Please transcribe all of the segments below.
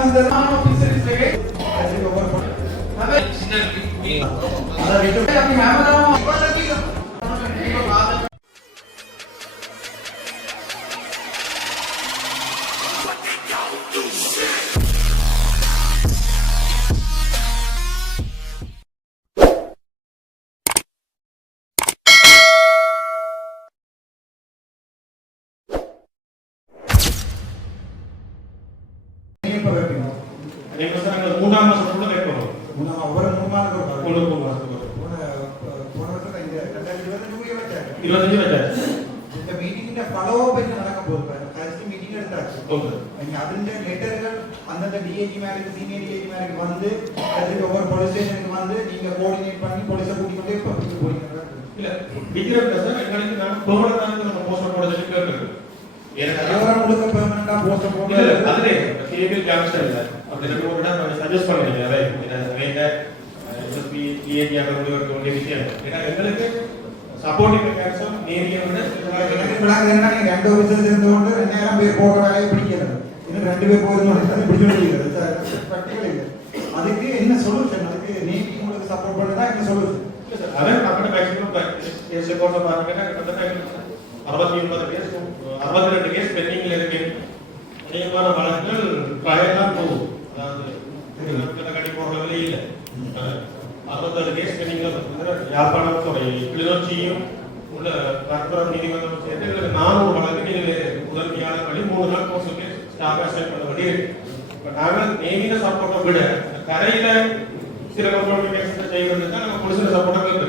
வந்து மூணாம் மாசத்துக்குள்ள கேட்கணும். ஒவ்வொரு 3 மாதத்துக்கு ஒரு 3 மாசத்துக்கு போன வருஷம் இந்த 2025 வச்சாங்க. 25 வச்சாச்சு. இந்த மீட்டிங்கிന്റെ ஃபாலோ அப் என்ன நடக்க போகுது? கடைசி மீட்டிங் எடுத்தாச்சு. അതിന്റെ ലെറ്ററുകൾ അന്നത്തെ ഡിഐജിമാർക്ക് സീനിയർ ഡിഐജിമാർക്ക് வந்து അതിന്റെ ஒவ்வொரு போலீஸ் ஸ்டேஷனுக்கு வந்து நீங்க கோஆர்டினேட் பண்ணி போலீஸை கூட்டிட்டு இப்ப போறீங்க. இல்ல டிகிரேட் சார் எங்களுக்கு நான் பெர்மனன்ட் நம்ம போஸ்ட் போட சொல்லி கேக்குறேன். எனக்கு அதெல்லாம் உங்களுக்கு பெர்மனன்ட்டா போஸ்ட் போட இல்ல அதுல கேபிள் கேன்சல் இல்ல. அப்படி ரெண்டு மூணு நான் சஜஸ்ட் பண்ணிட்டேன். ரைட். இந்த எஸ்பி டிஏஜி ஆக வேண்டிய விஷயம். ஏன்னா எங்களுக்கு சப்போர்ட்டிங் மெக்கானிசம் நேரிய விட எனக்கு பிளான் என்ன நீங்க ரெண்டு ஆபீசர்ஸ் இருந்தோண்டு 2000 பேர் போற வேலையை பிடிக்கிறது. இன்னும் 2 பேர் போறதுன்னு அது பிடிக்க முடியாது. பிராக்டிகல் இல்ல. அதுக்கு என்ன சொல்யூஷன்? அதுக்கு நேவி உங்களுக்கு சப்போர்ட் பண்ணதா என்ன சொல்யூஷன்? இல்ல சார் அதே நம்ம மேக்ஸிமம் கேஸ் ரெக்கார்ட்ஸ் பாருங்கன்னா கிட்டத்தட்ட 62 கேஸ் பெண்டிங்ல இருக்கு. அநேகமான வழக்குகள் ட்ரையல் போகும். அதாவது கட்டி போற லெவலே இல்ல. 66 கேஸ் பெண்டிங்ல யாழ்ப்பாணம் கிளிநொச்சியும் உள்ள கர்நாடக நீதிமன்றம் சேர்த்து 400 வழக்கு முதன்மையான வழி 3 நாள் கோர்ஸுக்கு ஸ்டாஃப் அசைன் பண்ண வேண்டி இருக்கு. இப்போ நாங்கள் நேவின சப்போர்ட்டை விட கரையில சில கண்ட்ரோல் கேஸ் செய்யறதுக்கு தான் நம்ம போலீஸோட சப்போர்ட்டாக இருக்கு.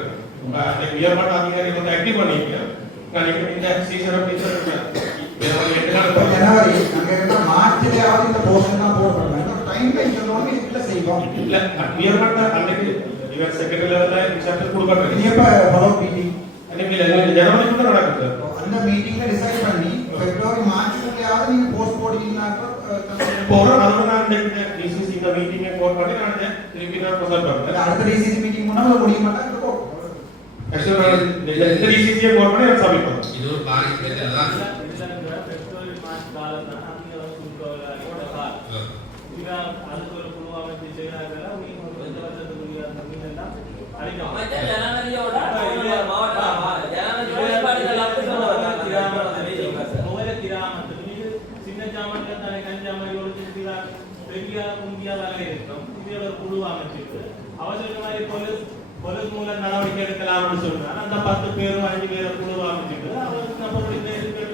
உயர்மட்ட அதிகாரி வந்து ஆக்டிவ் பண்ணியிருக்கேன். நான் இந்த சீசன் ஆஃப் ஜனவரி அங்க இருந்த மார்ச்லயாவது இந்த போர்ஷன் தான் போடணும். டைம் லைன் சொன்னோமே இல்ல செய்வோம். இல்ல உயர்மட்ட அன்னைக்கு இவர் செக்ரட்டரி லெவல்ல இன்ஸ்ட்ரக்ஷன் கொடுப்பாங்க. நீ எப்ப ஃபாலோ மீட்டிங் அன்னைக்கு ஜனவரிக்குள்ள நடக்குது. அந்த மீட்டிங்ல டிசைட் பண்ணி பிப்ரவரி மார்ச்லயாவது நீங்க போஸ்ட் போடுவீங்கனாக்க போற அறுபதாம் டிசிசி இந்த மீட்டிங்கை கோட் பண்ணி நான் திருப்பி நான் ப்ரெசென்ட் பண்றேன். அடுத்த டிசிசி மீட்டிங் முன்னால முடிய மாட்டாங்க. ஆக்சுவலா இந்த டிசிசியை கோட் பண்ணி நான் சப்மிட் பண்றேன். இது ஒரு பாரிஸ் இதெல்லாம் பிப்ரவரி மார்ச் காலம் தான் அங்க சுருக்கோட கால் இதா அதுக்கு ஒரு குழு அமைச்சு செய்யறாங்கல நீங்க ஒரு 2 வருஷத்துக்கு எல்லாம் அடிக்கும் மத்த ஜனவரியோட மாவட்ட ஜனவரியோட பாடிகள் அப்படி சொல்றாங்க கிராமத்து நீங்க சின்ன ஜாமன்ல தானே கஞ்சாமரியோட சின்ன பெரிய கும்பியா வேலை இருக்கும் இது ஒரு குழு அமைச்சிட்டு அவசர மாதிரி போலீஸ் மூலம் நடவடிக்கை எடுக்கலாம்னு சொல்றாங்க. அந்த 10 பேரும் 5 பேரும் குழு அமைச்சிட்டு அவங்க நம்ம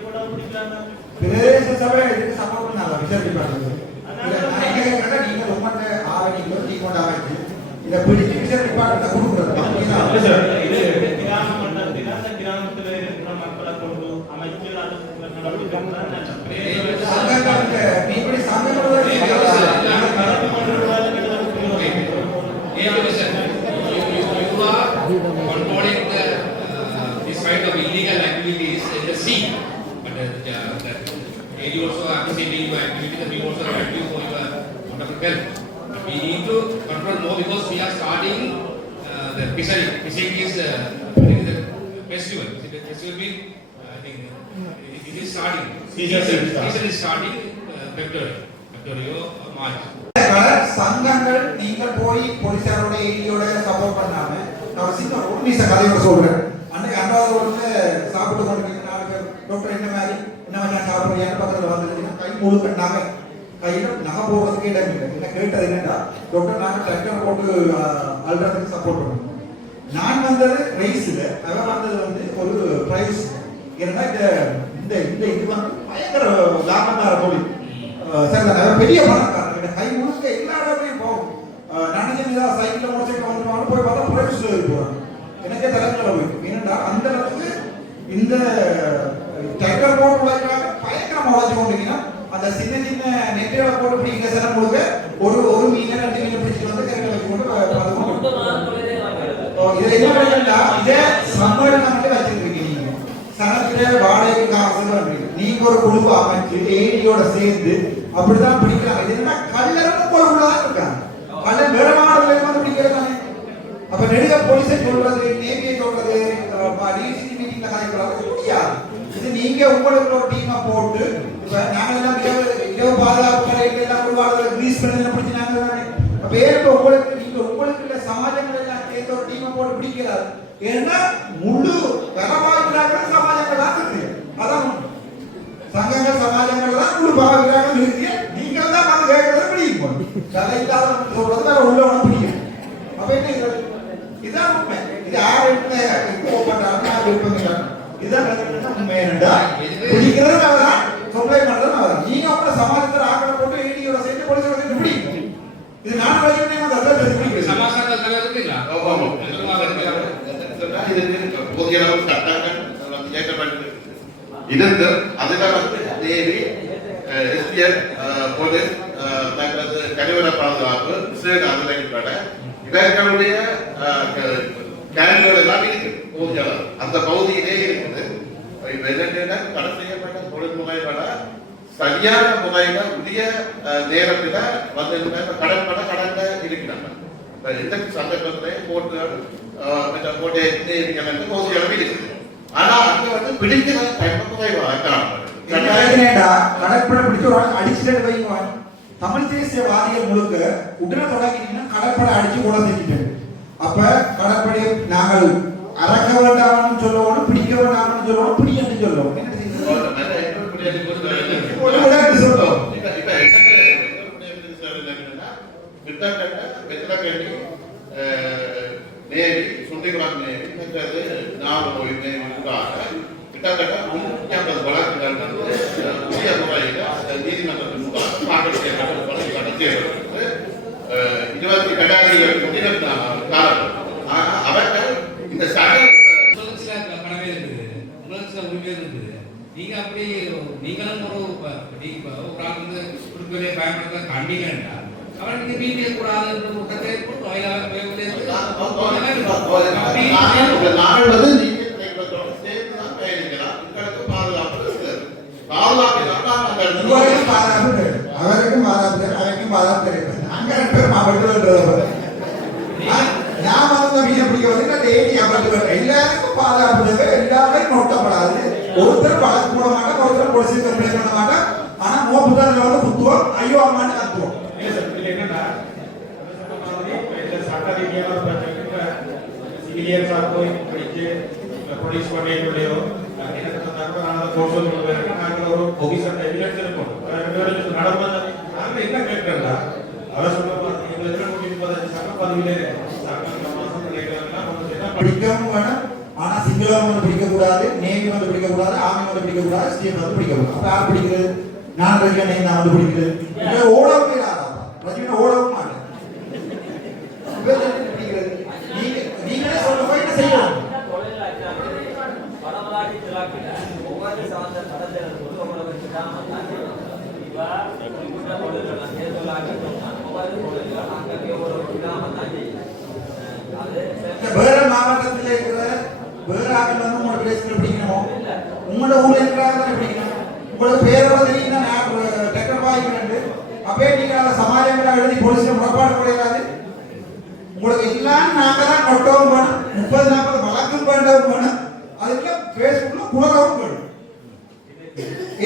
கூட பிடிக்கலாம். பிரதேச சபை இதுக்கு சப்போர்ட் பண்ணாங்க. விசாரிச்சு பாருங்க. நீங்க ரொம்ப ஆவணிங்களோ டீ கொண்டு ஆவணி இதை பிடிச்சி விசாரணை டிபார்ட்மெண்ட்டை கொடுக்குறது. இது கிராம மண்டலத்தில் அந்த கிராமத்தில் இருக்கிற மக்களை கொண்டு அமைச்சர் அது நடவடிக்கை நீங்க சங்கங்களோட controlling this kind of illegal activities in the sea, but you also appreciating your activity, that we also are active for your wonderful help. But we need to control more because we are starting the fishing is the festival. The festival means I think it is starting. Season is starting February or March. சங்கங்கள் நீங்கள் போய் போலீசாரோட ஏரியோட support பண்ணாம நான் சின்ன ஒரு நிமிஷ கதையோட சொல்றேன். அன்னைக்கு அன்றாவது ஒன்று சாப்பிட்டு கொண்டு 4 பேர் டாக்டர் என்ன மாதிரி என்ன மாதிரி சாப்பிடுறீங்க பக்கத்தில் வந்துருக்கீங்க கை முழு கண்ணாங்க கையில நகை போடுறதுக்கு இடம் இல்லை. என்ன கேட்டது என்னன்னா டாக்டர் நாங்கள் டிராக்டர் போட்டு அல்றதுக்கு சப்போர்ட் பண்ணுவோம். நான் வந்தது ரைஸ்ல அவன் வந்தது வந்து ஒரு பிரைஸ். ஏன்னா இந்த இந்த இது வந்து பயங்கர லாபத்தார தொழில். சார் நான் பெரிய பணக்காரன் கை முழுக்க எல்லா இடமே போகும். நினைச்சா சைக்கிள் மோட்டர் சைக்கிள் வந்துருவாங்க போய் பார்த்தா பிரைஸ் போறாங்க. எனக்கே தலைமையில போயிடும். ஏன்னா அந்த அளவுக்கு இந்த டிராக்டர் போட்டு உழைக்கிறாங்க பயங்கரமா உழைச்சு கொண்டீங்கன்னா அந்த சின்ன சின்ன நெட்டையோட போட்டு பிடிக்கிற சில முழுக்க ஒரு மீன் 2 மீன் பிடிச்சிட்டு வந்து கரெக்டா வச்சு கொண்டு இது என்ன பண்ணா இதே சம்மேளனத்தை வச்சிருக்கீங்க. நீங்க சனத்திலே வாடகை காசு நீங்க ஒரு குழு அமைச்சு ஏடியோட சேர்ந்து அப்படிதான் பிடிக்கிறாங்க. இது என்ன கல்லறமும் கொள்ளுதான் இருக்காங்க. கல்ல வேடமாடல வந்து பிடிக்கிறாங்க. அப்ப நெடுக போலீஸை சொல்றது நேவியை சொல்றது டிசிசி மீட்டிங்ல கலைக்கிறாங்க முடியாது. இது நீங்க உங்களுக்கு ஒரு டீமை போட்டு இப்ப நாங்க எல்லாம் இரவு பாதுகாப்பு கலைகள் எல்லாம் உருவாடுறதுல கிரீஸ் பண்ண பேருக்கு உங்களுக்கு நீங்க உங்களுக்கு இல்ல சமாஜங்கள் எல்லாம் சேர்ந்து ஒரு டீமை போட்டு பிடிக்கிறாரு. ஏன்னா முழு பரவாயில்லாத சமாஜங்கள் தான் இருக்கு. அதான் உண்மை. சங்கங்கள் சமாஜங்கள் தான் முழு பரவாயில்லாத இருக்கு. நீங்கள் தான் வந்து கேட்கறது பிடிக்கும். கதை இல்லாத சொல்றது வேற உள்ளவன பிடிக்கும். அப்ப என்ன இதான் உண்மை. இது யார் என்ன ஓப்பன்றாங்க விருப்பங்க. இதான் உண்மை. என்னடா பிடிக்கிறது அவதான் சப்ளை பண்றது அவதான். நீங்க உங்க சமாஜத்தில் ஆக்களை போட்டு ஏடியோட சேர்த்து போலீஸோட சேர்த்து பிடிக்கும். இது நான் வரைக்கும் வந்து அதான் தெரிவிக்கிறேன். சமாசாரத்தில் தலை இருக்குங்களா? இதுக்கு போதிய அளவு சட்டங்கள் இயக்கப்பட்டு இருந்து அதுல வந்து நேவி எஸ்பிஎல் போலீஸ் தங்களது கனிவர பாதுகாப்பு விசேட அதிரடிப்படை இவர்களுடைய கேரக்டர்கள் எல்லாம் இருக்குது. போதிய அளவு அந்த பகுதியிலே இருக்குது. தடை செய்யப்பட்ட தொழில் முறைகளை சரியான முறையில உரிய நேரத்துல வந்து கடற்பட கடல்ல இருக்கிறாங்க. இந்த சந்தர்ப்பத்திலே போட்டுகள் போட்டு போதிய அளவு இருக்குது. ஆனா அங்க வந்து பிடிக்கிற கடற்படை பிடிச்சு ஒரு அடிச்சுட்டு வைங்க. தமிழ் தேசியவாதிகள் முழுக்க உடனே தொடங்கிட்டீங்கன்னா கடற்படை அடிச்சு கூட செஞ்சுட்டு அப்ப கடற்படை நாங்கள் அறக்க வேண்டாம்னு சொல்லுவோம், பிடிக்க வேண்டாம்னு சொல்லுவோம், பிடிக்கன்னு சொல்லுவோம். நேவி சுண்டிகுளம் நேவி மற்றது நாகர்கோவில் நேவி கிட்டத்தட்ட 350 வழக்குகள் வந்து உரிய முறையில் நீதிமன்றத்தின் மூலம் தாக்கல் செய்யப்பட்டு 22 காலம். ஆனா அவர்கள் இந்த உங்களுக்கு சில கடமை இருக்குது, உங்களுக்கு சில உரிமை இருக்குது. நீங்க அப்படி நீங்களும் ஒரு ஆள் வந்து குறுக்கவே பயன்படுத்த கண்டிங்கன்னா அவருக்கு பிபிஎல் கூடாதுன்ற முட்டத்தை நாங்கள் வந்து நீதிமன்றத்தோடு சேர்ந்து தான் பயணிக்கலாம். உங்களுக்கு பாதுகாப்பு அவருக்கும் பாதுகாப்பு அவருக்கும் பாதுகாப்பு கிடையாது. நாங்க 2 பேரும் மாவட்டம் நான் வந்து மீன் பிடிக்க வந்து எல்லாருக்கும் பாதுகாப்பு தேவை. எல்லாமே நோட்டப்படாது. ஒருத்தர் வழக்கு போட மாட்டோம், ஒருத்தர் போலீஸ் கம்ப்ளைண்ட் பண்ண மாட்டோம். ஆனா மோப்புதான் வந்து குத்துவோம், ஐயோ அம்மான்னு கத்துவோம். என்னன்னா சட்ட ரீதியான பிரச்சனை சிவிலியன்ஸா போய் படிச்சு போலீஸ் பண்ணியோ சோஷியல் நாங்கள் ஒரு ஆஃபீஸர் எவிடன்ஸ் இருக்கும். நடந்த நாங்கள் என்ன கேட்கிறோம்னா அவர் சொல்ல படிக்கவும் வேணும். ஆனா சிங்களம் வந்து பிடிக்க கூடாது, நேவி வந்து பிடிக்க கூடாது, ஆர்மி வந்து பிடிக்க கூடாது, ஸ்டேட் வந்து பிடிக்க கூடாது. அப்ப யார் பிடிக்கிறது? நான் ரஜினி நான் வந்து பிடிக்கிறது. ஓடவும் இல்லாத ரஜினி ஓடவும் மாட்டேன். நீங்களே சொல்ல போய் என்ன செய்யணும்? வேற மாவட்டத்தில் இருக்கிற வேற ஆட்கள் வந்து உங்களோட பிளேஸ்ல பிடிக்கணும். உங்களோட ஊர்ல இருக்கிறாங்க பிடிக்கணும். உங்களோட பேரோட தெரியுன்னா டெக்கர் வாங்கிக்கிறது. அப்பே நீங்க அந்த சமாஜங்களை எழுதி போலீஸ்ல முறைப்பாடு கிடையாது. உங்களுக்கு எல்லாம் நாங்க தான் கொட்டவும் வேணும், 30-40 வழக்கும் வேண்டவும் வேணும். அதுக்கு பேஸ்புக்ல குளரவும் வேணும்.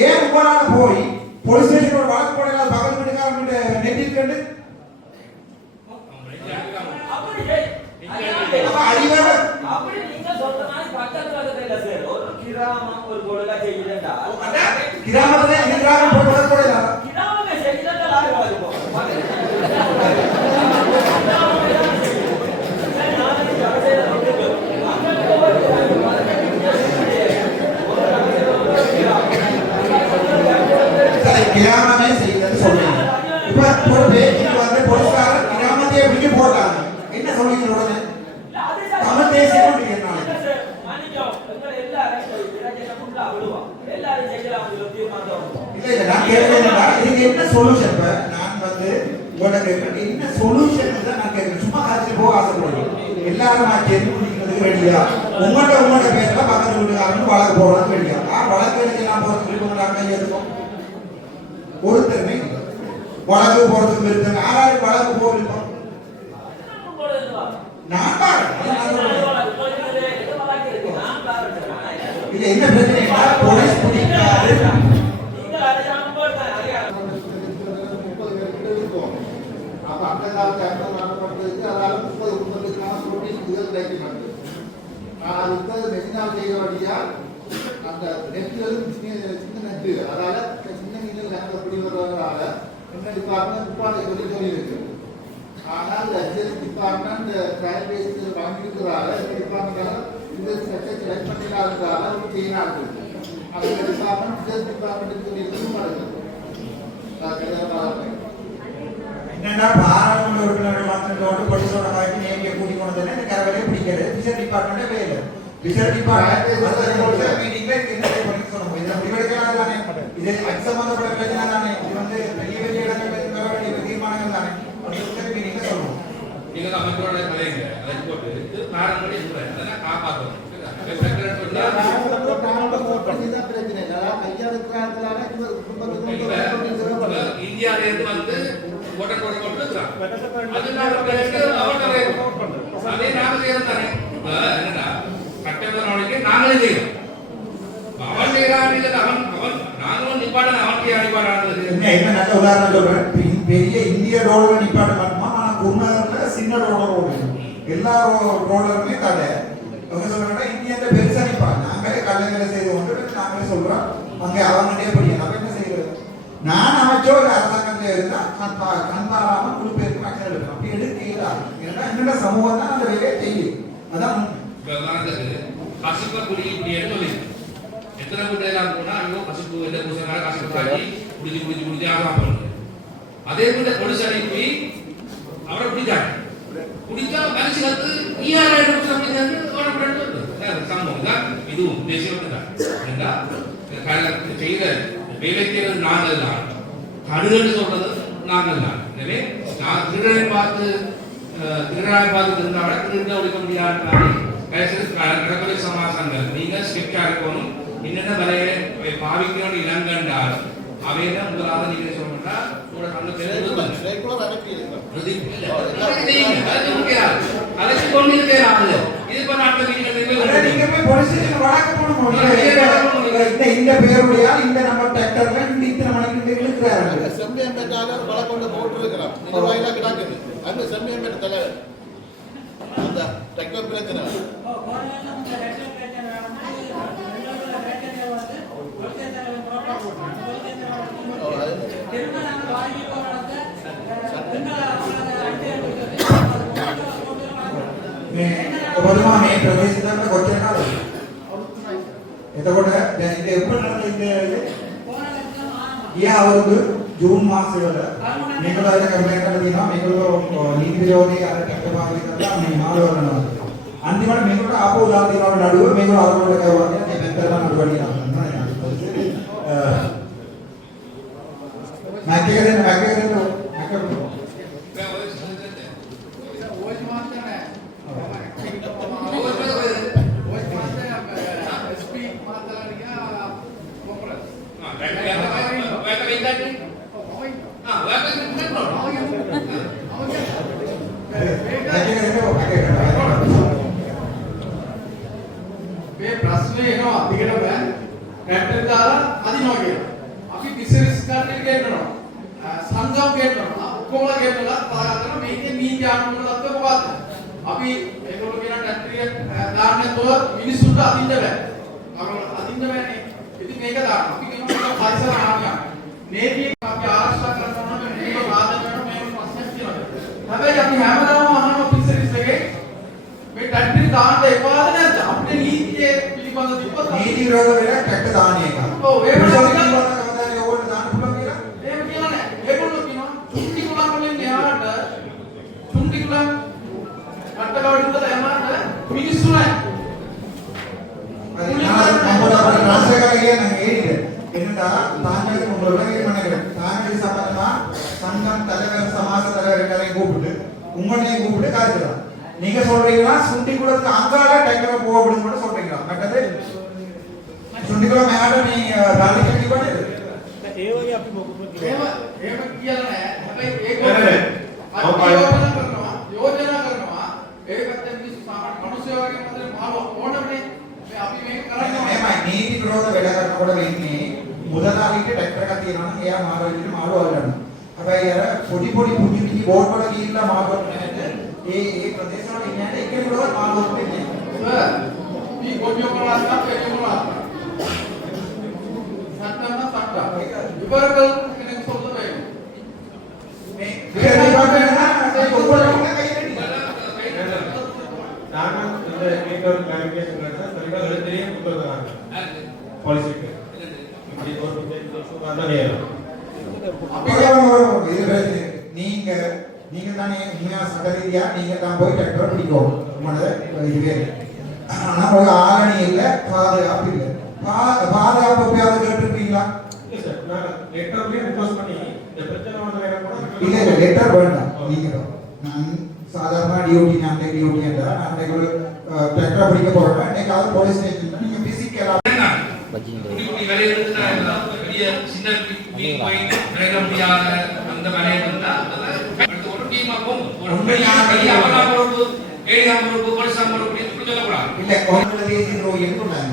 ஏன் உங்களால போய் போலீஸ் ஸ்டேஷனோட வழக்கு போடல பக்கத்து வீட்டுக்காரங்க நெட்டில் கண்டு அப்படி நீங்க சொல்ற மாதிரி பக்கத்துல இல்ல சார். ஒரு கிராமம் ஒரு கொடகா செய்யுதுடா. கிராமத்துல இந்த கிராமம் போட போடல. கிராமமே செய்யுதுடா லாரி வாங்குவோம். கிராமமே செய்யுதுன்னு சொல்றீங்க. இப்ப ஒரு பேச்சுக்கு வந்து போலீஸ்காரர் கிராமத்தையே பிடிக்க போட்டாங்க. என்ன சொல்றீங்க உடனே? தமிழ் தேசியம் இல்ல நான் கேட்கிறேன் இதுக்கு என்ன சொல்யூஷன்? நான் வந்து உங்களுக்கு என்ன சொல்யூஷன் நான் கேட்கிறேன். சும்மா காய்ச்சி போக ஆசைப்படுறேன். எல்லாரும் சேர்ந்து குடிக்கிறதுக்கு ரெடியா? உங்களோட பேர்ல பக்கத்து வீட்டுக்காரங்க வழக்கு போடுறதுக்கு ரெடியா? வழக்கு நான் போறதுக்கு விருப்பம் இருக்கும். ஒருத்தருமே வழக்கு போறதுக்கு விருப்பம். யாராவது வழக்கு போக விருப்பம்? நான் இல்ல என்ன பிரச்சனை? போலீஸ் பிடிக்காது. அப்ப அந்த காலத்து அர்த்தம் நடப்பட்டதுக்கு அதால் 30 குடும்பத்துக்கான புரோட்டீன் இதுகள் கிடைக்கிறது. ஆனால் இப்போ மெஷினால் செய்ய வழியால் அந்த நெட்டுகளும் சின்ன நெட்டு அதால சின்ன மீன்கள் நாங்கள் எப்படி வருவதால என்ன டிபார்ட்மெண்ட் முப்பாடு சொல்லியிருக்கு. ஆனால் ஹெல்த் டிபார்ட்மெண்ட் ட்ரையல் பேசிஸ் வாங்கியிருக்கிறதால இந்த டிபார்ட்மெண்டால் இந்த செக்ஷன் செலக்ட் பண்ணிடாததால ஒரு செய்யலாம் இருக்குது. அந்த டிபார்ட்மெண்ட் ஹெல்த் டிபார்ட்மெண்ட்டுக்கு சொல்லியிருக்கு மாறுது. என்னன்னா பாராளுமன்ற உறுப்பினர்கள் மாத்திரத்தோடு போலீஸோட வாங்கி நேமிய கூட்டி கொண்டு வந்து கரவலே பிடிக்கிறது விசர் டிபார்ட்மெண்ட் வேலை விசர் டிபார்ட்மெண்ட் மீட்டிங்ல என்ன பண்ணி சொல்லுவோம். இதை முடிவெடுக்கலாம் தானே, இது சம்பந்தப்பட்ட பிரச்சனை தானே, இது வந்து பெரிய பெரிய இடங்கள் வர வேண்டிய தீர்மானங்கள் தானே, மீட்டிங்ல சொல்லுவோம். நீங்க அமைச்சரோட கலைங்க அதை போட்டு பாரம்பரிய முறை அதெல்லாம் காப்பாற்றணும். இந்தியாவிலிருந்து வந்து அதே நாம செய்யறது தானே. என்னடா கட்டமைப்பு நாங்களே செய்யணும். அவன் செய்யறான் அவன் நாங்களும் நிப்பாட்ட அவன் அடிப்பாடானது. என்ன நல்ல உதாரணம் சொல்றேன். பெரிய இந்திய ரோலர் நிப்பாட்ட மாட்டோமா, ஆனா குருநகர்ல சின்ன ரோலர் ஓடுது. எல்லா ரோலருமே தடை. அவங்க சொல்றாங்க இந்தியாவில பெருசா நிப்பாங்க. நாங்களே கல்லங்களை செய்து கொண்டு நாங்களே சொல்றோம் அங்க அவங்கள்டே படிக்கணும். அப்ப என்ன செய்யறது? நான் அமைச்சோ அரசாங்கத்தில் இருந்தா கண்பாராம குழு பேருக்கு மக்கள் எடுக்கணும். அப்படி எடுக்கல. ஏன்னா என்னோட சமூகம் தான் அந்த வேலையை செய்யும். அதான் கசிப்ப குடி குடியேன்னு சொல்லி எத்தனை குடியெல்லாம் போனா ஐயோ கசிப்பு எந்த பூசனால கசிப்பு ஆகி குடிச்சு ஆகாம போகுது. அதே போல போலீஸ் அனுப்பி அவரை பிடிக்காங்க. குடிச்சா மனசு கத்து ஈஆர் சம்பவம் தான் இதுவும் தேசியம் தான். செய்த வேலைக்கு நாங்கள் தான், கடுகன்னு சொல்றது நாங்கள் தான். எனவே நான் திருடனை பார்த்து இருந்தால் திருட ஒழிக்க முடியாத கடற்கரை சமாசங்கள் நீங்க ஸ்ட்ரிக்டா இருக்கணும். என்னென்ன வரையை பாவிக்கணும் இனங்கண்டால் அவைதான் முதலாவது நீங்க சொல்லணும்னா உங்களோட அந்த கலைச்சு கொண்டு இருக்கிறாங்க. இது பண்ண நீங்க போய் போலீஸ் ஸ்டேஷன் வழக்கு போடணும். இந்த பேருடைய இந்த நம்பர் டிராக்டர்ல இந்த இத்தனை மணிக்கு இருக்கிறாங்க. செம்பியம் பெற்றாலும் வழக்கொண்டு போட்டுருக்கிறான். நிர்வாகிகளா கிடக்குது. அந்த செம்பியம் பெற்ற தலைவர் அந்த டிராக்டர் பிரச்சனை ඔබතුමා මේ ප්‍රදේශයට කොච්චර කාලෙද? එතකොට දැන් ඉතින් එපමණ ඉන්නේ ගිය අවුරුදු ජූන් මාසවල මේකවල කම්පැනි කරලා තියෙනවා. මේකවල නීති විරෝධී අර කටපාඩම් කරලා මේ මාළු වලනවා. අන්තිමට මේකට ආපහු දාලා දෙනවා නඩුව. මේක අරවල කවවා කියන මේ පැත්තට නඩුව වලිනවා. මේ ප්‍රශ්නේ එනවා දිගටම කැටර් දාලා අදිනවා කියලා. අපි ෆිෂරිස් කන්ට්‍රි ගේනවා. සංගම් ගේනවා. ඔක්කොම ගේනවා පාරකට මේකේ නීති අනුකූලත්වය මොකක්ද? අපි ඒගොල්ලෝ කියන කන්ට්‍රිය දාන්නේ තොර මිනිස්සුන්ට අදින්න බෑ. අදින්න බෑනේ. ඉතින් මේක දාන්න. අපි කියනවා පරිසර ආගම. නීතිය අපි ආරක්ෂා කරනවා නම් මේක බාධා කරන මේ ප්‍රශ්නයක් තියෙනවා. හැබැයි අපි හැමදාම අහනවා ෆිෂරිස් එකේ මේ කන්ට්‍රි දාන්න එපාද නැද්ද? අපේ නීතියේ පිළිබඳ තිබ්බත් නීති විරෝධ වෙලා කැට දාන එක. ඔව් ඒක තමයි ඕවට දාන්න පුළුවන් කියලා. එහෙම කියලා නෑ. ඒගොල්ලෝ කියනවා චුන්ටි කුලම් වලින් එහාට චුන්ටි කුලම් අටකවඩ ඉඳලා එහාට මිනිස්සු නෑ. அது நம்மளோட ராஷ்டிரகால කියන්නේ ஏறிடு. என்னடா தாங்கள் உங்களோட கேட்கணும். தாங்கள் சம்பந்தமா சங்கம் தலைவர் சமாஜ தலைவர் எல்லாரையும் கூப்பிட்டு உங்களையும் கூப்பிட்டு காய்ச்சலாம். நீங்க சொல்றீங்களா சுண்டி குளத்துக்கு அங்கால டேக்கர் போக அப்படின்னு கூட சொல்றீங்களா? மற்றது சுண்டி குளம் மேல நீங்க தாலி கட்டி பண்ணு. ඒ වගේ අපි මොකද එහෙම කියලා නෑ. හැබැයි ඒක යෝජනා කරනවා ඒකත් මිනිස්සු සාමාන්‍ය මිනිස්සු වගේ මතේ මාව ඕනනේ. මේ අපි මේක කරන්නේ මේ නීති විරෝධ වැඩ කරනකොට වෙන්නේ முதலாளிට ට්‍රැක්ටර් එකක් තියෙනවා නම් එයා මාරු වෙන්න මාරු වලනවා. හැබැයි අර පොඩි පොඩි පුංචි පුංචි බෝඩ් වල ගිහිල්ලා මාර්ගවලට ඒ ප්‍රදේශවල ඉන්නේ එක්කෙනෙකුට මාර්ගවලට එන්නේ. මේ කොටිය කරලා අපේ මොනවා සත්‍යම සත්‍ය විවරකල් කෙනෙක් සොල්ලේ මේ විවරකල් කරන කොප්පල நான் இந்த மீட்டர் கிளாரிஃபிகேஷன் करता तरीका தெரியும் கொடுத்தாங்க பாலிசிக்கு இப்படி ஒரு விஷயம் வந்தா நேரம் நீங்க தானே உண்மையா சட்டரீதியா நீங்க தான் போய் டிராக்டர் பிடிக்கும் இதுவே ஆனா ஒரு ஆரணி இல்ல பாதுகாப்பு இல்ல பாதுகாப்பு எப்பயாவது கேட்டிருக்கீங்களா இல்ல சார் நான் லெட்டர்லயே ரிக்வெஸ்ட் பண்ணி இந்த பிரச்சனை வந்த நேரம் கூட இல்ல லெட்டர் வேண்டாம் நீங்க நான் சாதாரண டியூட்டி நான் டியூட்டி என்றா நான் டிராக்டர் பிடிக்க போறேன் இன்னைக்கு போலீஸ் ஸ்டேஷன்ல நீங்க பிசிக்கலா குடி வேலை இருந்தா பெரிய சின்ன மீன் பாயிண்ட் வேற முடியாத அந்த வேலை இருந்தா அடுத்து ஒரு டீமா போகும் ஒரு பெரிய அவலாபுரம் ஏரியாபுரம் போலீசாமரம் இப்படி சொல்லக்கூடாது இல்ல கோவில தேசி ரோயம் சொன்னாங்க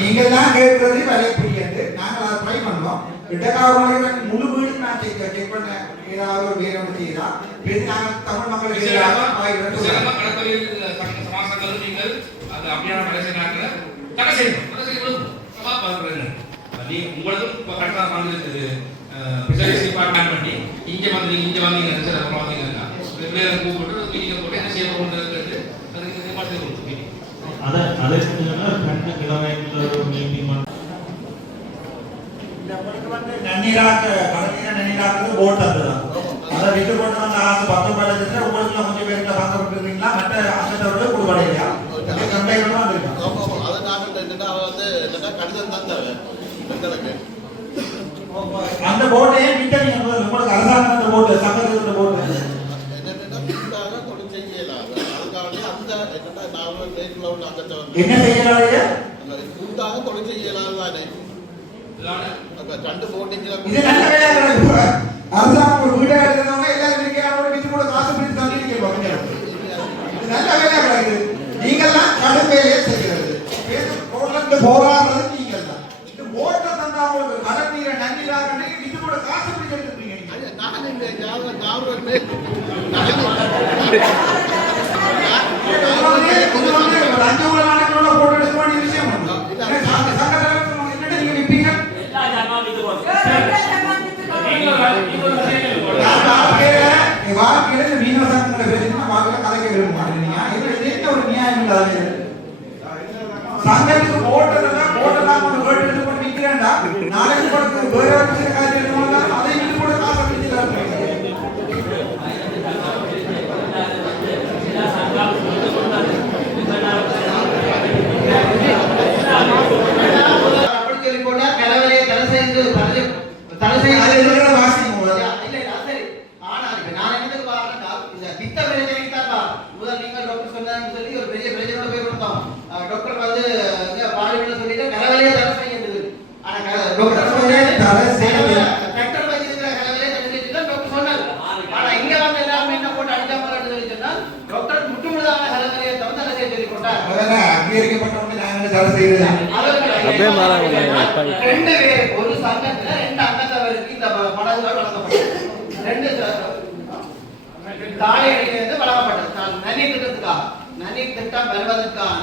நீங்க தான் கேட்கறது வேலை புரியாது நாங்க அதை ட்ரை பண்ணோம் இடக்காரமாக முழு வீடு நான் செக் பண்ண ஏதாவது ஒரு வேலை ஒன்று செய்யறா இது நாங்க தமிழ் மக்களுக்கு கடற்கரையில் சமாசங்கள் நீங்கள் அது அப்படியான வேலை செய்யறாங்க தடை செய்யணும் தடை செய்யணும் நீ உங்களுக்கும் கட்டணம் வாங்கிருக்குது ஸ்பெஷலிஸ்ட் டிபார்ட்மெண்ட் பண்ணி இங்க வாங்கிங்க சார் அப்புறம் வாங்கிங்க ரெகுலர் கூப்பிட்டு மீட்டிங் போட்டு என்ன செய்ய போகிறது அதுக்கு பார்த்து கொடுத்து அதை ரெண்டு கிலோமீட்டர் ஒரு மீட்டிங் நன்னீராக்கு கடற்கரை நன்னீராக்கு போட் தந்துதான் அதை விட்டு கொண்டு வந்த ஆசை 19 லட்சத்துல உங்களுக்கு கொஞ்சம் பேருக்கு வாங்க விட்டுருந்தீங்களா மற்ற அசத்தோட கொடுவடையா கம்பெனிகளும் வந்திருக்காங்க அதை நாங்கள் என்னன்னா வந்து என்னன்னா கடிதம் தந்தாங்க எங்களுக்கு அந்த போர்டே விட்டு நீங்க உங்களுக்கு அரசாங்கம் அந்த போர்டு சங்கத்தில் போர்டு என்னன்னா கூட்டாக தொழில் செய்யலாம் அதுக்காக அந்த என்னன்னா நாங்கள் நேரில் உள்ள அங்கத்தை வந்து என்ன செய்யறாங்க கூட்டாக தொழில் செய்யலாம் தானே ரெண்டு போட்டிங்களா இது நல்ல வேலையா இருக்கு அரசாங்கம் ஒரு வீடு கட்டுறவங்க எல்லாரும் இருக்கிறவங்க விட்டு கூட காசு பிடிச்சு தந்திருக்கீங்க இது நல்ல வேலையா இருக்கு நீங்கெல்லாம் கடும் வேலையை செய்கிறது ரோட்ல போராடுறது நீங்கள் தான் இது ஓட்ட தந்தா உங்களுக்கு கடல் நீரை நன்னீராக விட்டு கூட காசு பிடிச்சு எடுத்துருக்கீங்க நான் இந்த சங்கத்துக்கு போட்டதெல்லாம் போட்டெல்லாம் ஒரு வேர்ட் எடுத்து கொண்டு விற்கிறேன்டா நாளைக்கு போட்டு வேற ஒரு விஷய காரியம் எடுக்கணும்னா அதை விட்டு கூட காசு பிடிச்சு அப்படி சொல்லி போட்டா கலவரையை தடை செய்து வாசிக்கும் சரி ஆனா நான் என்னதுக்கு பாருன்னா இந்த பித்த பிரச்சனைக்கு தான் முதல் நீங்கள் டாக்டர் சொன்னாங்கன்னு சொல்லி ஒரு பெரிய பிரச்சனை போய் கொடுத்தோம் டாக்டர் வந்து பாலிவுட்ல சொல்லிட்டு கலவரையை தடை செய்யுது ஆனா டாக்டர் வச்சிருக்கிற கலவரையை தடை செய்யுது டாக்டர் சொன்னார் ஆனா இங்க வந்து எல்லாரும் என்ன போட்டு அடிச்சாமல் சொல்லி சொன்னால் டாக்டர் முற்றுமுழுதான கலவரையை தடை செய்ய சொல்லி போட்டார் அதெல்லாம் அங்கீகரிக்கப்பட்டவங்க நாங்கள் தடை செய்யறது ரெண்டு பேர் ஒரு சங்கத்துல ரெண்டு அங்கத்தவருக்கு இந்த படகுகள் வழங்கப்பட்டது ரெண்டு தாழை அடிக்கிறது வழங்கப்பட்டது நன்னீர் திட்டம் வருவதற்கான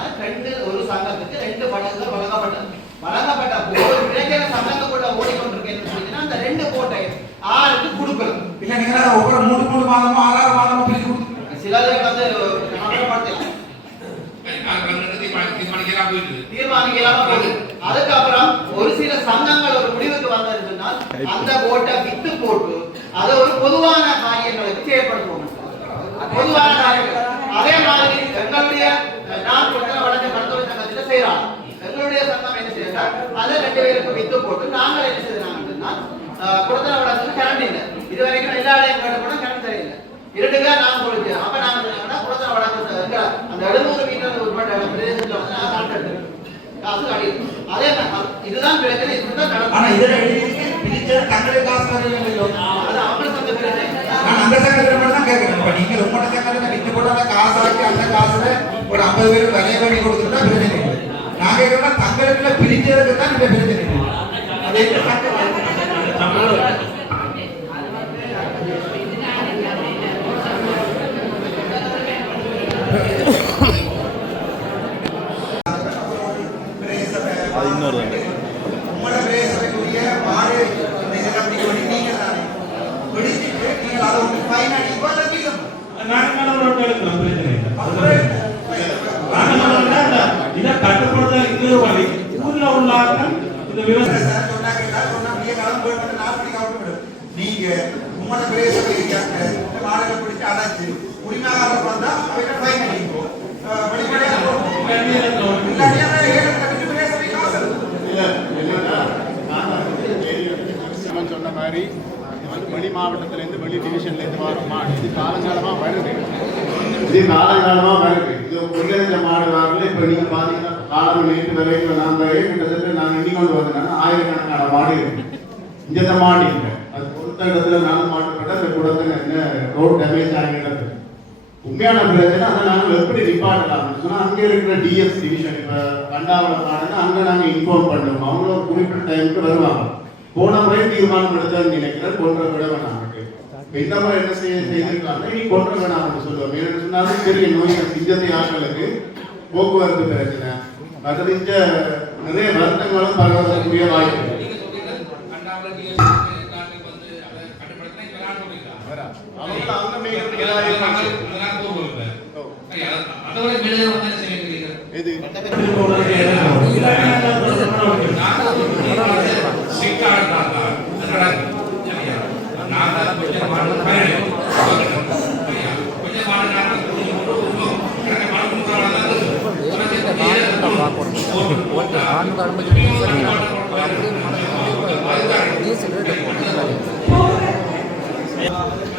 ஒரு சங்கத்துக்கு ரெண்டு படகுகள் வழங்கப்பட்ட போது பிரச்சனை சங்கத்துக்குள்ள ஓடிக்கொண்டிருக்கேன்னு சொல்லிச்சுன்னா அந்த ரெண்டு கோட்டை ஆளுக்கு கொடுக்கணும் இல்ல நீங்க ஒவ்வொரு 3 மாதமோ 6 மாதமோ பிரிச்சு கொடுத்து சிலது வந்து அமல்படுத்தலாம் தீர்மானிக்கலாம் போகுது அதுக்கப்புறம் ஒரு சில சங்கங்கள் ஒரு முடிவுக்கு வந்ததுனால் அந்த போட்டை வித்து போட்டு அதை ஒரு பொதுவான காரியங்களுக்கு செயல்படுத்துவோம் பொதுவான காரியங்கள் அதே மாதிரி எங்களுடைய நான் கொடுத்த வழக்கு மருத்துவ சங்கத்தில் செய்யறாங்க எங்களுடைய சங்கம் என்ன செய்யறா அதை 2 பேருக்கு வித்து போட்டு நாங்கள் என்ன செய்யறாங்கன்னா கொடுத்த வழக்கு கரண்ட் இல்லை இது வரைக்கும் எல்லா இடையும் கேட்டு கூட கரண்ட் தெரியல 2 பேர் நான் கொடுத்து அப்ப நாங்க கொடுத்த வழக்கு அந்த 700 மீட்டர் உட்பட்ட பிரதேசத்துல வந்து நான் கரண்ட் காசு அடி அதே இதுதான் பிரச்சனை இதுதான் நடக்கும் ஆனா இதர பிடிச்ச தங்களுக்கு காசு வரல அது அவங்க சங்க பிரச்சனை நான் அந்த சங்கத்துல மட்டும் தான் கேக்குறேன் இப்ப நீங்க ரொம்ப சங்கத்துல விட்டு போட்ட காசு ஆக்கி அந்த காசுல ஒரு 50 பேருக்கு விலைய பண்ணி கொடுத்துட்டா பிரச்சனை இல்லை நான் கேக்குறேன் தங்களுக்குள்ள பிரிச்சதுக்கு தான் இந்த பிரச்சனை இல்லை அது என்ன சங்கம் நீங்க உங்களோட பிரதேசத்தில் இருக்காங்க இந்த மாடுகளை பிடிச்சி அடைச்சு உரிமையாளர் வந்தா அவங்க ஃபைன் பண்ணிக்கோ வெளிப்படையாக சொன்ன மாதிரி வெளி மாவட்டத்திலேருந்து வெளி டிவிஷன்லேருந்து வரும் மாடு இது காலங்காலமாக வருது இது ஒரு மாடு வாங்கல இப்போ நீங்கள் பார்த்தீங்கன்னா காலம் நேற்று வரைக்கும் நாங்கள் கிட்டத்தட்ட நாங்கள் எண்ணி கொண்டு வந்தோம்னா ஆயிரக்கணக்கான மாடு இருக்கு இந்த மாடு இல்லை அது பொறுத்த இடத்துல நானும் மாட்டுப்பட்ட அந்த குடத்தில் என்ன ரோட் டேமேஜ் ஆகிடுறது உண்மையான பிரச்சனை அதை நாங்கள் எப்படி நிப்பாட்டலாம்னு சொன்னால் அங்கே இருக்கிற டிஎஸ் டிவிஷன் இப்போ கண்டாவில் பாடுன்னா அங்கே நாங்கள் இன்ஃபார்ம் பண்ணுவோம் அவங்களும் ஒரு குறிப்பிட்ட டைமுக்கு வருவாங்க போன முறை தீர்மானம் எடுத்தான்னு நினைக்கிறேன் கொன்ற விட வேணாம் இந்த முறை என்ன செய்திருக்காங்க இனி கொன்ற வேணாம்னு சொல்லுவோம் ஏன்னு சொன்னாலும் பெரிய நோய் சிஞ்சத்தை ஆட்களுக்கு போக்குவரத்து பிரச்சனை மற்றது இந்த நிறைய வருத்தங்களும் பரவக்கூடிய வாய்ப்பு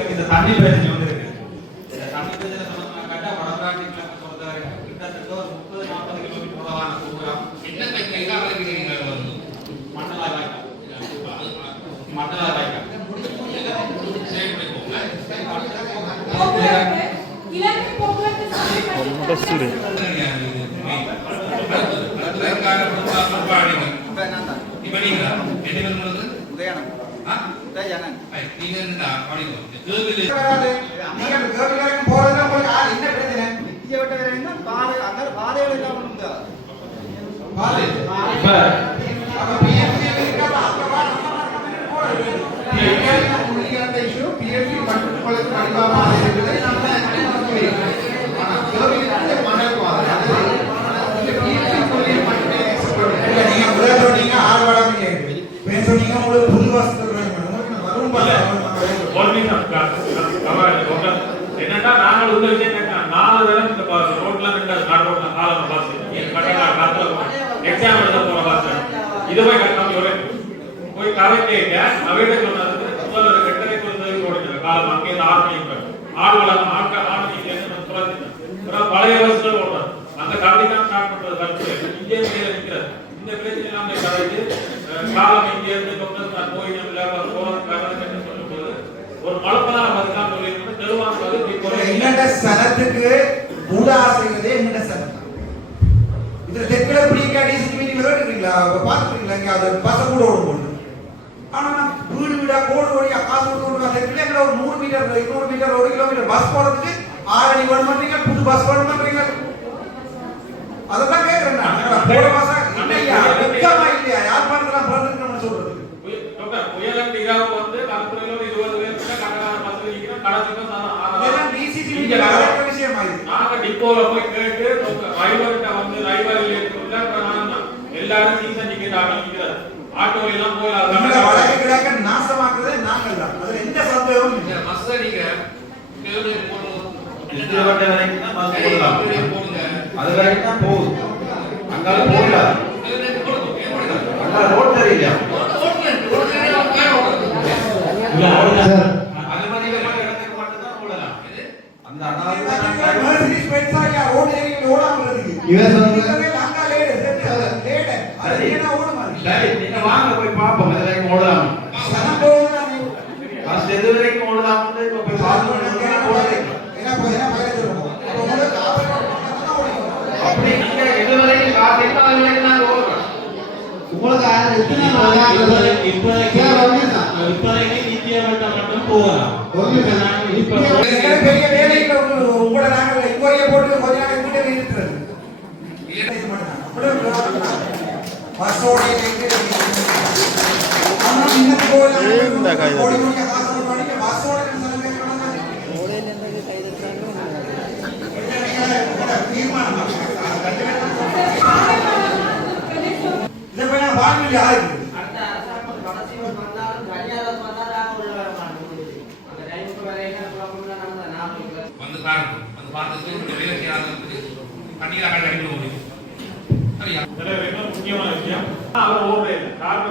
இந்த தண்ணி பிரச்சனை வந்து இருக்கு. தண்ணி பிரச்சனை சம்பந்தமா வடபிராட்டி கிட்டத்தட்ட ஒரு 30-40 கிலோமீட்டர் தூரம் தூரம் என்ன கைகா வரைக்கிறீங்க மண்டல வாய்க்கா இலங்கை போக்குவரத்து என்னன்னா நாங்கள் உள்ள விஷயம் 4 தடவை இந்த ரோட்ல ரெண்டு ரோட்ல காலம் பாஸ் எக்ஸாம் எழுத போற பாஸ் இது போய் கட்டாம போய் கரெக்ட் அவையிட சொன்னது முதல்ல 8:30 வந்து ஓடுங்க காலம் அங்கே 6 மணிக்கு ஆடுகளம் பழைய வருஷத்துல ஓடுறாங்க அந்த கதை தான் ஸ்டார்ட் பண்றது கருத்து இங்கே நிற்கிறது இந்த பிரச்சனை எல்லாம் கரைச்சு காலம் இங்கே இருந்து போய் சொல்லும்போது ஒரு மலப்பதான் அதுதான் சொல்லியிருக்கோம் தெருவாங்க என்னோட சனத்துக்கு ஊடாசைகளே என்னோட சனம் இதுல தெற்கில பிடிக்க டிசி மீட்டிங் இருக்கீங்களா பாத்துருக்கீங்களா இங்க அது பச கூட ஓடும் ஆனா வீடு வீடா கோடு வழியா காசு கொடுத்து தெற்கில எங்களை ஒரு 100 மீட்டர் 200 மீட்டர் 1 கிலோமீட்டர் பஸ் போறதுக்கு 6 அடி வேணும் பண்றீங்க புது பஸ் வேணும் பண்றீங்க அதெல்லாம் கேக்குறேன் நான் போற மாசம் இல்லையா வெக்கமா இல்லையா யார் பண்றா பிறந்திருக்கணும்னு சொல்றது புயலன் இரவு வந்து கலப்புறையில 20 பேர் கனகார பஸ் வைக்கிறோம் கடத்துக்கு இதெல்லாம் டிசிசி விஷயம் ஆயிடுச்சு நாங்க டிப்போல போய் கேட்டு டிரைவர்கிட்ட வந்து டிரைவர் எல்லாரும் சீசன் டிக்கெட் ஆகிக்கிறார் ஆட்டோ எல்லாம் போய் நம்மள வடக்கு கிழக்க நாசமாக்குறதே நாங்கள் தான் அதுல எந்த சந்தேகமும் இல்லை மஸ்த நீங்க தேவனே போடுங்க இதுவட்ட வரைக்கும் தான் பஸ் போடலாம் அது வரைக்கும் தான் போகுது அங்கால போகல தேவனே போடுங்க அங்க ரோட் சரியில்லை அது மாதிரி இடத்துக்கு மட்டும் தான் போடலாம் அந்த அண்ணா மர்சிடிஸ் பென்ஸ் ஆயா ரோட் ஏரியில ஓடாம இருக்கு இவன் சொல்றது அங்க லேட் அது ஏனா ஓடுமா சரி நீங்க வாங்க போய் பாப்போம் அது வரைக்கும் ஓடலாம் சனம் போகுது ஃபர்ஸ்ட் எது வரைக்கும் ஓடலாம்னு இப்ப போய் பாத்துறோம் ஓடலாம் என்ன பையன் சொல்றோம் உங்களுக்கு அப்படி நீங்க எது வரைக்கும் காசு என்ன வரைக்கும் நாங்க ஓடுறோம் உங்களுக்கு இப்போதைக்கு நித்தியவட்ட மட்டும் போகலாம் பெரிய வேலைக்கு உங்களோட நாங்கள் இங்கோரிய போட்டு கொஞ்ச நாள் வீட்டை இருக்கிறது பஸ்ஸோட வாழ்வில் யாருக்கு அடுத்த அரசாங்கம் கடைசி வந்தாலும் தனியார் வந்தாலும் நாங்கள் உள்ள வர மாட்டோம் பார்த்து வேலை செய்யாத தண்ணீராக அடிக்க முடியும் சரியா முக்கியமான விஷயம் அவர் ஓடுறது காரணம்